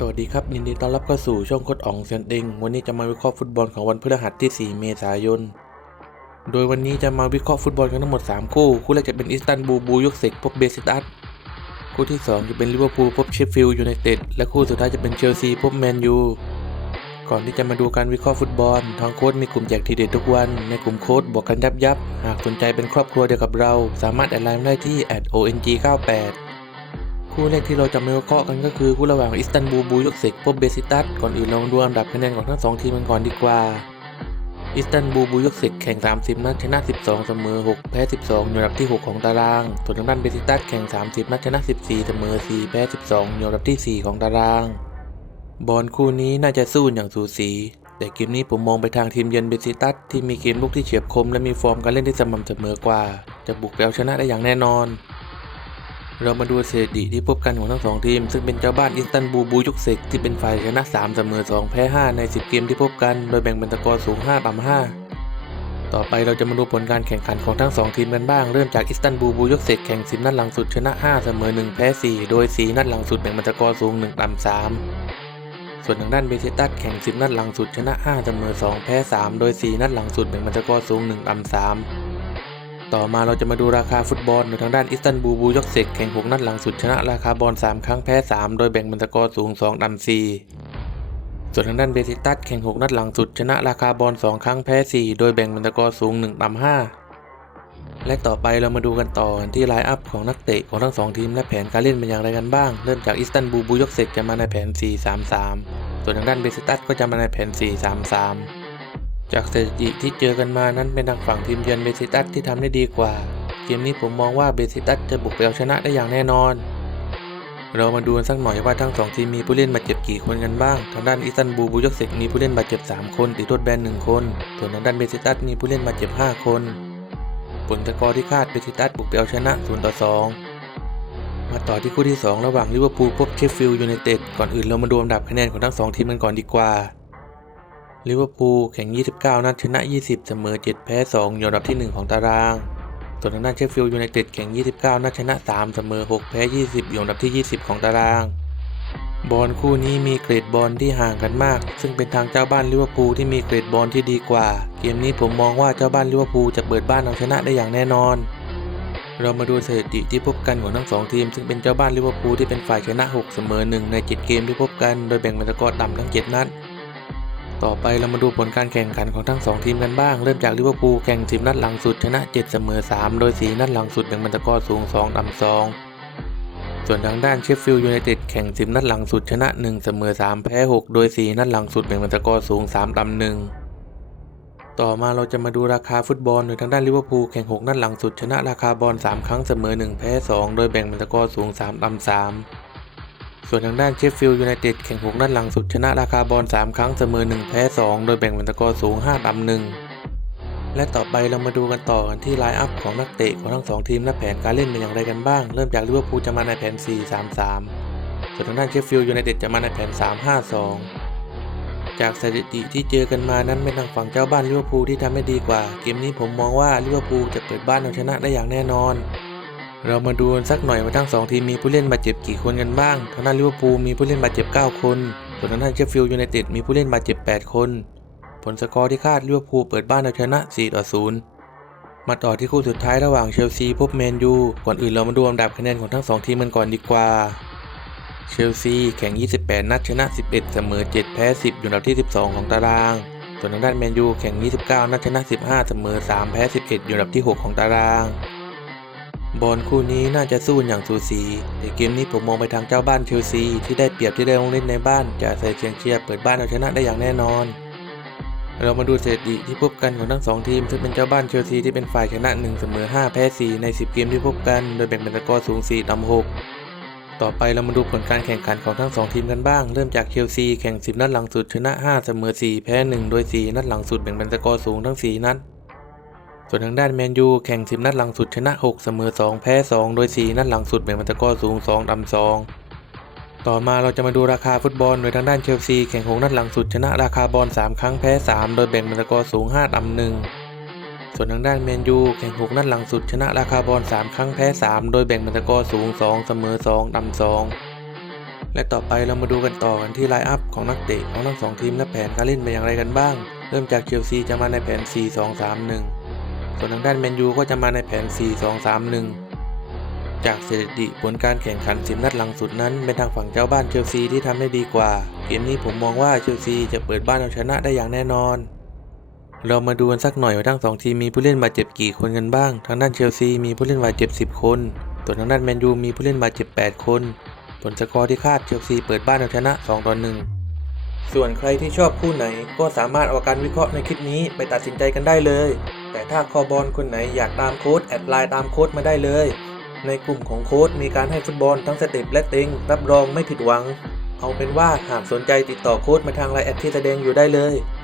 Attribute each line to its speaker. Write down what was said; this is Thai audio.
Speaker 1: สวัสดีครับยินดีต้อนรับเข้าสู่ช่องโคดอ่องเซียนเต็งวันนี้จะมาวิเคราะห์ฟุตบอลของวันพฤหัสที่ 4 เมษายน โดยวันนี้จะมาวิเคราะห์ฟุตบอลกันทั้งหมด 3 คู่ คู่แรกจะเป็นอิสตันบูลบูยกเซกพบเบซิตัสคู่ที่ 2 จะเป็นลิเวอร์พูลพบเชฟฟิลด์ยูไนเต็ดและคู่สุดท้ายจะเป็นเชลซีพบแมนยูก่อนที่จะมาดูการวิเคราะห์ฟุตบอล ทางโค้ดมีกลุ่มแจกทีเด็ดทุกวัน ในกลุ่มโค้ดบวกกันยับยับ หากสนใจเป็นครอบครัวเดียวกับเรา สามารถแอดไลน์ได้ที่ @ong98 คู่แรกที่เราจะมาวิเคราะห์กันก็คือคู่ระหว่างอิสตันบูลบูยกเซกพบเบซิตัสก่อนอื่นเราดูอันดับคะแนนของทั้งสองทีมกันก่อนดีกว่าอิสตันบูลบูยกเซกแข่ง 30 นัดชนะ 12 เสมอ 6 แพ้ 12อยู่อันดับที่ 6 ของตาราง ส่วนทางด้านเบซิตัสแข่ง 30 นัดชนะ 14 เสมอ 4 แพ้ 12อยู่อันดับที่ 4 ของตาราง บอลคู่นี้น่าจะสู้อย่างสูสี แต่เกมนี้ผมมองไปทางทีมเยือนเบซิตัสที่มีเกมลุกที่เฉียบคมและมีฟอร์มการเล่นที่สม่ำเสมอกว่า จะบุกไปเอาชนะได้อย่างแน่นอน เรามาดูสถิติที่พบกันของทั้งสองทีม ซึ่งเป็นเจ้าบ้านอิสตันบูลบูยุกเซกที่เป็นฝ่ายชนะ 3 เสมอ 2 แพ้ 5 ใน 10 เกมที่พบกัน โดยแบ่งเป็นตะกอร์สูง 5 ต่ำ 5 ต่อไปเราจะมาดูผลการแข่งขันของทั้ง 2 ทีมกันบ้าง เริ่มจากอิสตันบูลบูยุกเซกแข่ง 10 นัดหลังสุดชนะ 5 เสมอ 1 แพ้ 4 โดย 4 นัดหลังสุดแบ่งเป็นตะกอร์สูง 1 ต่ำ 3 ส่วนทางด้านเบซิตัสแข่ง 10 นัดหลังสุดชนะ 5 เสมอ 2 แพ้ 3 โดย 4 นัดหลังสุดแบ่งเป็นตะกอร์สูง 1 ต่ำ 3 ต่อมาเราจะมาดูราคาฟุตบอลในทางด้านอิสตันบูลบูยกเซกแข่ง 6 นัดหลังสุดชนะราคาบอล 3 ครั้งแพ้ 3 โดยแบ่งเป็นสกอร์สูง2ต่ำ4ส่วนทางด้านเบซิตัสแข่ง 6 นัดหลังสุดชนะราคาบอล 2 ครั้งแพ้ 4 โดยแบ่งเป็นสกอร์สูง1ต่ำ5และต่อไปเรามาดูกันต่อที่ไลน์อัพของนักเตะของทั้ง 2 ทีมและแผนการเล่นเป็นอย่างไรกันบ้าง เริ่มจากอิสตันบูลบูยกเซกจะมาในแผน 4-3-3 ส่วนทางด้านเบซิตัสก็จะมาในแผน 4-3-3 จากสถิติที่เจอกันมานั้นเป็นทางฝั่งทีมเยือนเบซิตัสที่ทำได้ดีกว่า เกมนี้ผมมองว่าเบซิตัสจะบุกไปเอาชนะได้อย่างแน่นอน เรามาดูกันสักหน่อยว่าทั้งสองทีมมีผู้เล่นบาดเจ็บกี่คนกันบ้าง ทางด้านอิสตันบูลบูยกเซกมีผู้เล่นบาดเจ็บ 3 คนติดโทษแบน1คน ส่วนทางด้านเบซิตัสมีผู้เล่นบาดเจ็บ 5 คน ผลสกอร์ที่คาดเบซิตัสบุกไปเอาชนะ0ต่อ2มาต่อที่คู่ที่ 2 ระหว่างลิเวอร์พูลพบเชฟฟิลด์ยูไนเต็ดก่อนอื่นเรามาดูอันดับคะแนนของทั้งสองทีมกันก่อนดีกว่า ลิเวอร์พูลแข่ง 29 นัดชนะ 20 เสมอ 7 แพ้ 2 อยู่อันดับที่ 1 ของตาราง ส่วนทางด้านเชฟฟิลด์ยูไนเต็ดแข่ง 29 นัดชนะ 3 เสมอ 6 แพ้ 20 อยู่อันดับที่ 20 ของตาราง บอลคู่นี้มีเกรดบอลที่ห่างกันมาก ซึ่งเป็นทางเจ้าบ้านลิเวอร์พูลที่มีเกรดบอลที่ดีกว่า เกมนี้ผมมองว่าเจ้าบ้านลิเวอร์พูลจะเปิดบ้านเอาชนะได้อย่างแน่นอน เรามาดูสถิติที่พบกันของทั้งสองทีม ซึ่งเป็นเจ้าบ้านลิเวอร์พูลที่เป็นฝ่ายชนะ 6 เสมอ 1 ใน 7 เกมที่พบกัน โดยแบ่งเป็นสกอร์ต่ำทั้ง 7 นัด ต่อไปเรามาดูผลการแข่งขันของทั้ง 2 ทีมกันบ้าง เริ่มจากลิเวอร์พูลแข่ง 10 นัดหลังสุด ชนะ 7 เสมอ 3 โดย 4 นัดหลังสุดแบ่งเป็นสกอสูง 2ต่ำ2 ส่วนทางด้านเชฟฟิลด์ยูไนเต็ดแข่ง 10 นัดหลังสุด ชนะ 1 เสมอ 3 แพ้ 6 โดย 4 นัดหลังสุดแบ่งเป็นสกอสูง 3ต่ำ1 ต่อมาเราจะมาดูราคาฟุตบอลโดยทางด้านลิเวอร์พูลแข่ง 6 นัดหลังสุด ชนะราคาบอล 3 ครั้งเสมอ 1 แพ้ 2 โดยแบ่งเป็นสกอสูง 3ต่ำ3 ส่วนทางด้านเชฟฟิลด์ยูไนเต็ดแข่ง6นัดหลังสุดชนะราคาบอล3ครั้งเสมอ 1 แพ้ 2 โดยแบ่งเป็นสกอร์สูง 5ต่ำ1และต่อไปเรามาดูกันต่อกันที่ไลน์อัพของนักเตะของทั้ง 2 ทีมและแผนการเล่นเป็นอย่างไรกันบ้าง เริ่มจากลิเวอร์พูลจะมาในแผน 4-3-3 ส่วนทางด้านเชฟฟิลด์ยูไนเต็ดจะมาในแผน 3-5-2 จากสถิติที่เจอกันมานั้นเป็นทางฝั่งเจ้าบ้านลิเวอร์พูลที่ทำได้ดีกว่า เกมนี้ผมมองว่าลิเวอร์พูลจะเปิดบ้านเอาชนะได้อย่างแน่นอน เรามาดูสักหน่อยว่าทั้งสองทีมมีผู้เล่นบาดเจ็บกี่คนกันบ้าง ทางด้านลิเวอร์พูลมีผู้เล่นบาดเจ็บ 9 คน ส่วนทางด้านเชฟฟิลด์ยูไนเต็ดมีผู้เล่นบาดเจ็บ 8 คน ผลสกอร์ที่คาดลิเวอร์พูลเปิดบ้านเอาชนะ 4 ต่อ 0 มาต่อที่คู่สุดท้ายระหว่างเชลซีพบแมนยู ก่อนอื่นเรามาดูอันดับคะแนนของทั้งสองทีมกันก่อนดีกว่า เชลซีแข่ง 28 นัดชนะ 11 เสมอ 7 แพ้ 10 อยู่อันดับที่ 12 ของตาราง ส่วนทางด้านแมนยูแข่ง 29 นัดชนะ 15 เสมอ 3 แพ้ 11 อยู่อันดับที่ 6 ของตาราง บอลคู่นี้น่าจะสู้อย่างสูสี แต่เกมนี้ผมมองไปทางเจ้าบ้านเชลซีที่ได้เปรียบที่ได้ลงเล่นในบ้านจะใส่เชียงเชียร์เปิดบ้านเอาชนะได้อย่างแน่นอน เรามาดูสถิติที่พบกันของทั้งสองทีม ซึ่งเป็นเจ้าบ้านเชลซีที่เป็นฝ่ายชนะ1เสมอ5แพ้4ใน 10 เกมที่พบกัน โดยแบ่งเป็นสกอร์สูง4ต่ำ6ต่อไปเรามาดูผลการแข่งขันของทั้งสองทีมกันบ้าง เริ่มจากเชลซีแข่ง 10 นัดหลังสุดชนะ 5 เสมอ 4 แพ้ 1 โดย 4 นัดหลังสุดแบ่งเป็นสกอร์สูงทั้ง 4 นัด ส่วนทางด้านแมนยูแข่ง 10 นัดหลังสุดชนะ 6 เสมอ 2 แพ้ 2 โดย 4 นัดหลังสุดแบ่งเป็นสกอสูง2ต่ำ2ต่อมาเราจะมาดูราคาฟุตบอล โดยทางด้านเชลซีแข่ง6นัดหลังสุดชนะราคาบอล 3 ครั้งแพ้ 3 โดยแบ่งเป็นสกอสูง5ต่ำ1ส่วนทางด้านแมนยูแข่ง 6 นัดหลังสุดชนะราคาบอล 3 ครั้งแพ้ 3 โดยแบ่งเป็นสกอสูง 2 เสมอ2ต่ำ2และต่อไปเรามาดูกันต่อกันที่ไลน์อัพของนักเตะของทั้งสองทีมและแผนการเล่นเป็นอย่างไรกันบ้าง เริ่มจากเชลซีจะมาในแผน 4-2-3-1 ส่วนทางด้านแมนยูก็จะมาในแผน 4-2-3-1 จากสถิติผลการแข่งขันสิบนัดหลังสุดนั้น เป็นทางฝั่งเจ้าบ้านเชลซีที่ทำได้ดีกว่า เกมนี้ผมมองว่าเชลซีจะเปิดบ้านเอาชนะได้อย่างแน่นอน เรามาดูกันสักหน่อยว่าทั้งสองทีมมีผู้เล่นบาดเจ็บกี่คนกันบ้าง ทางด้านเชลซีมีผู้เล่นบาดเจ็บ 10 คน ส่วนทางด้านแมนยูมีผู้เล่นบาดเจ็บ 8 คน ผลสกอร์ที่คาดเชลซีเปิดบ้านเอาชนะ2ต่อ1ส่วนใครที่ชอบคู่ไหนก็สามารถเอาการวิเคราะห์ในคลิปนี้ไปตัดสินใจกันได้เลย แต่ถ้าคอบอลคนไหนอยากตามโค้ดแอดไลน์ตามโค้ดมาได้เลย ในกลุ่มของโค้ดมีการให้ฟุตบอลทั้งสเต็ปและติงรับรองไม่ผิดหวัง เอาเป็นว่าหากสนใจติดต่อโค้ดมาทางไลน์แอดที่แสดงอยู่ได้เลย